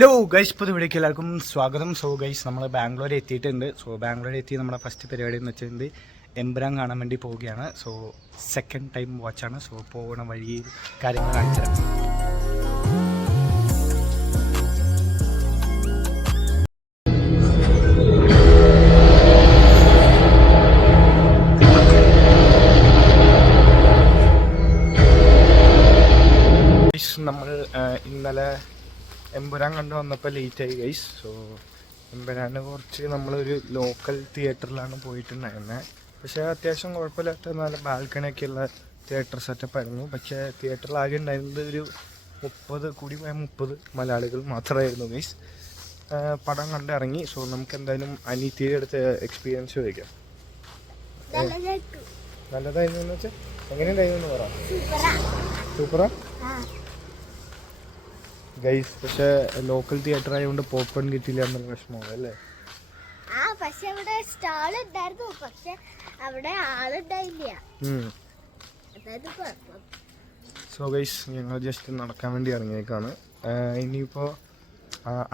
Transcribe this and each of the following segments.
Hello guys, ഇപ്പോൾ ഇവിടേക്ക് എല്ലാവർക്കും സ്വാഗതം. സോ ഗൈസ്, നമ്മൾ ബാംഗ്ലൂർ എത്തിയിട്ടുണ്ട്. സോ ബാംഗ്ലൂർ എത്തി നമ്മുടെ ഫസ്റ്റ് പരിപാടി എന്ന് വെച്ചിട്ടുണ്ട് എമ്പുരാൻ കാണാൻ വേണ്ടി പോവുകയാണ്. സോ സെക്കൻഡ് ടൈം വാച്ചാണ്. സോ പോകുന്ന വഴി കാര്യങ്ങൾ കാണിച്ചുതരാം. നമ്മൾ ഇന്നലെ എമ്പുരാൻ കണ്ടു വന്നപ്പോൾ ലേറ്റായി ഗൈസ്. സോ എമ്പുരാന് കുറച്ച് നമ്മളൊരു ലോക്കൽ തിയേറ്ററിലാണ് പോയിട്ടുണ്ടായിരുന്നത്. പക്ഷേ അത്യാവശ്യം കുഴപ്പമില്ലാത്ത നല്ല ബാൽക്കണിയൊക്കെയുള്ള തിയേറ്റർ സെറ്റപ്പ് ആയിരുന്നു. പക്ഷേ തിയേറ്ററിൽ ആകെ ഉണ്ടായിരുന്നത് ഒരു 30 മലയാളികൾ മാത്രമായിരുന്നു ഗൈസ്. പടം കണ്ടിറങ്ങി. സോ നമുക്ക് എന്തായാലും അനീതിയുടെ അടുത്ത് എക്സ്പീരിയൻസ് ചോദിക്കാം. നല്ലതായിരുന്നു എന്ന് വെച്ചാൽ എങ്ങനെയുണ്ടായിരുന്നു എന്ന് പറയാം. സൂപ്പറാ ഗൈസ്. പക്ഷെ ലോക്കൽ തിയേറ്റർ ആയതുകൊണ്ട് പോപ്കോൺ കിട്ടിയില്ല എന്നൊരു വിഷമമാണ് അല്ലേ? സോ ഗൈസ്, ഞങ്ങൾ ജസ്റ്റ് നടക്കാൻ വേണ്ടി ഇറങ്ങിയേക്കാണ്. ഇനിയിപ്പോൾ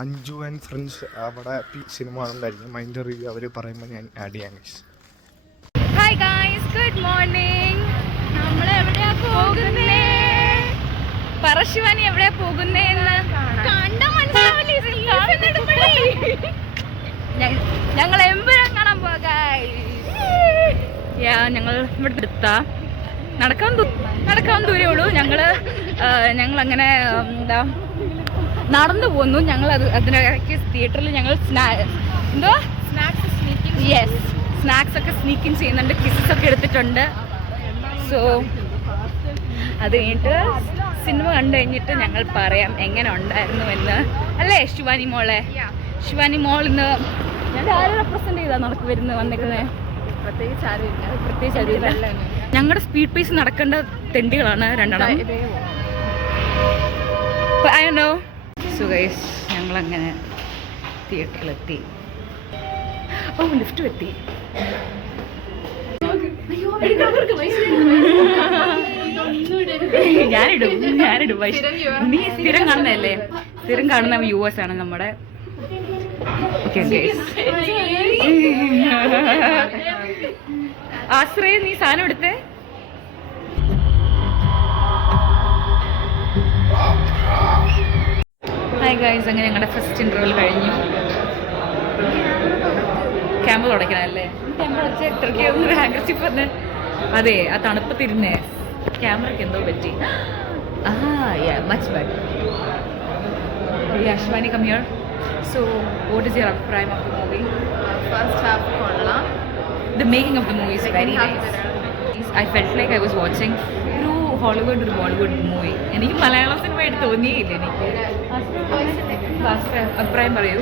അഞ്ജു ആൻഡ് ഫ്രണ്ട്സ് അവിടെ സിനിമ ഉണ്ടായിരിക്കും. അതിൻ്റെ റിവ്യൂ അവർ പറയുമ്പോൾ ഞാൻ ആഡ് ചെയ്യാം guys. Hi guys, good morning. നമ്മൾ എവിടെയാ പോകുന്നേ? പറശിവാനി എവിടെയാ പോകുന്നേന്ന് ഞങ്ങൾ എമ്പുരാൻ കാണാൻ പോകാ. ഞങ്ങൾ ഇവിടെ എടുത്താ നടക്കാൻ ദൂരേ ഉള്ളൂ. ഞങ്ങൾ അങ്ങനെ എന്താ നടന്നു പോന്നു. ഞങ്ങൾ അതിനിടയ്ക്ക് തിയേറ്ററിൽ ഞങ്ങൾ സ്നാക്സ് ഒക്കെ സ്നീക്കിങ് ചെയ്യുന്നുണ്ട്. കിസ്സസ് ഒക്കെ എടുത്തിട്ടുണ്ട്. സോ അത് കഴിഞ്ഞിട്ട് സിനിമ കണ്ടു കഴിഞ്ഞിട്ട് ഞങ്ങൾ പറയാം എങ്ങനെ ഉണ്ടായിരുന്നു എന്ന്. അല്ലേ ശിവാനി മോളെ? ശിവാനി മോൾ ഇന്ന് ആരെ റെപ്രസെന്റ് ചെയ്താ വന്നേക്കുന്നത്? പ്രത്യേകിച്ച് ആരുമില്ല. ഞങ്ങളുടെ സ്പീഡ് പേസ് നടക്കേണ്ട തെണ്ടികളാണ് രണ്ടെണ്ണം. സോ ഗൈസ്, ഞങ്ങളങ്ങനെ തിയേറ്ററിലെത്തി. ലിഫ്റ്റ് എത്തി. ഞാനിടും. നീ സ്ഥിരം കാണുന്നതല്ലേ? സ്ഥിരം കാണുന്ന വ്യൂവേഴ്സ് ആണ് നമ്മുടെ. ആശ്രയ, നീ സാധനം എടുത്തേ. ഹായ് ഗൈസ്, അങ്ങനെ ഞങ്ങളുടെ ഫസ്റ്റ് ഇന്റർവ്യൂ കഴിഞ്ഞു. ക്യാമ്പ് തുടയ്ക്കണല്ലേ? ക്യാമ്പ് തുടച്ച എത്രയ്ക്കൊന്നും ഹാങ്കർഷിപ്പ് വന്ന്. അതെ, ആ തണുപ്പത്തിരുന്നേ ക്യാമറയ്ക്ക് എന്തോ പറ്റി. Much better. Shivani, come here. So, what is your abhiprayam of the movie? First half kolla. The making of the movie is very nice. I felt like I was watching ഒരു Hollywood ഒരു Bollywood movie. എനിക്ക് മലയാളം സിനിമയായിട്ട് തോന്നിയില്ല. എനിക്ക് അഭിപ്രായം പറയൂ.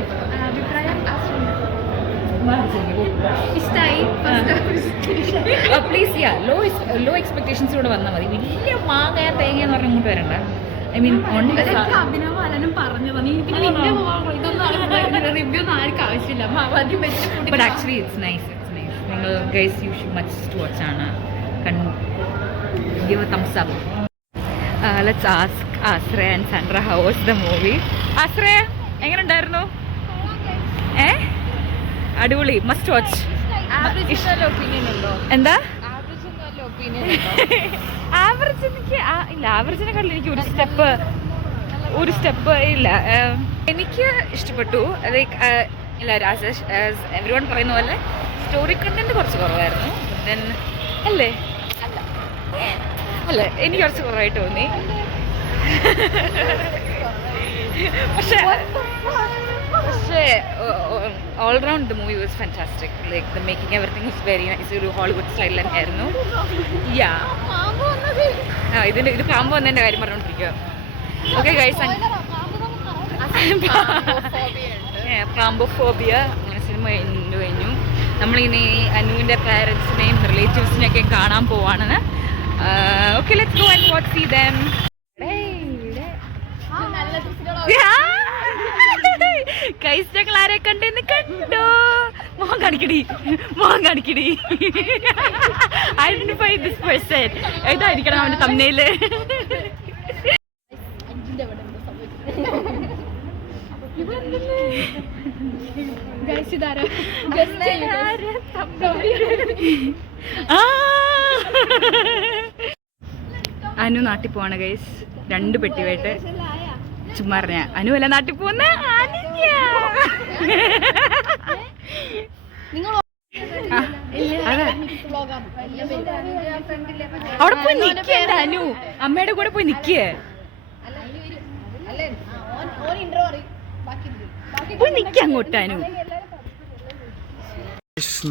Please law expectations കൂടെ വന്നാൽ മതി. വലിയ മാങ്ങ തേങ്ങ എന്ന് പറഞ്ഞ ഇങ്ങോട്ട് വരണ്ട. ഐ മീൻ അഭിനവനും പറഞ്ഞത് റിവ്യൂ ഒന്നും ആർക്കും ആവശ്യമില്ല. But actually it's nice. നിങ്ങൾ guys you should must watch ആണ്. Give a thumbs up. Let's ask Ashraya and Sandra how was the movie. Ashraya, എങ്ങനെ ഉണ്ടായിരുന്നു? അടിപൊളി, മസ്റ്റ് വാച്ച്. എന്താ ആവറേജ്? ആവറേജിനെക്കാട്ടിൽ എനിക്ക് ഒരു സ്റ്റെപ്പ് ഇല്ല. എനിക്ക് ഇഷ്ടപ്പെട്ടു. ലൈക്ക് എവരിവൺ പറയുന്ന പോലെ സ്റ്റോറി കണ്ടന്റ് കുറച്ച് കുറവായിരുന്നു. അല്ലേ എനിക്ക് കുറച്ച് കുറവായിട്ട് തോന്നി. പക്ഷേ all around the movie was fantastic. Like the making, everything was very nice. ഒരു ഹോളിവുഡ് സ്റ്റൈലിൽ തന്നെയായിരുന്നു. ഇത് പാമ്പ് വന്നതിൻ്റെ കാര്യം പറഞ്ഞുകൊണ്ടിരിക്കുക. ഓക്കെ ഗൈസ്, പാമ്പോഫോബിയ അങ്ങനെ സിനിമ കഴിഞ്ഞു. നമ്മളിനി അനുവിൻ്റെ പാരൻസിനെയും റിലേറ്റീവ്സിനെയൊക്കെ കാണാൻ പോവാണ്. Okay, let's go and watch see them. Guys, ഞങ്ങൾ ആരെ കണ്ടെന്ന് കണ്ടോ? മോഹൻ കാണിക്കടി. Identify this person. ഇതായിരിക്കണം അവന്റെ തമ്മില്. അനു നാട്ടിൽ പോവാണ് ഗൈസ്. 2 പെട്ടിയായിട്ട് ചുമ്മാ പറഞ്ഞ അനുവല്ല നാട്ടിൽ പോകുന്ന അവിടെ പോയി നിക്കണ്ട അനു, അമ്മയുടെ കൂടെ പോയി നിക്കേ, പോയി നിക്ക അങ്ങോട്ട് അനു.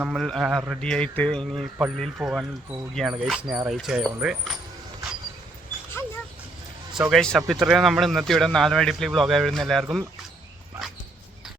നമ്മൾ റെഡി ആയിട്ട് ഇനി പള്ളിയിൽ പോവുകയാണ് ഗൈസ്, ഞായറാഴ്ച ആയതുകൊണ്ട്. സോ ഗൈസ്, അപ്പോൾ ഇത്രയും നമ്മൾ ഇന്നത്തെ ഇവിടെ 4 വഴി പ്ലേ വ്ളോഗായി വരുന്ന എല്ലാവർക്കും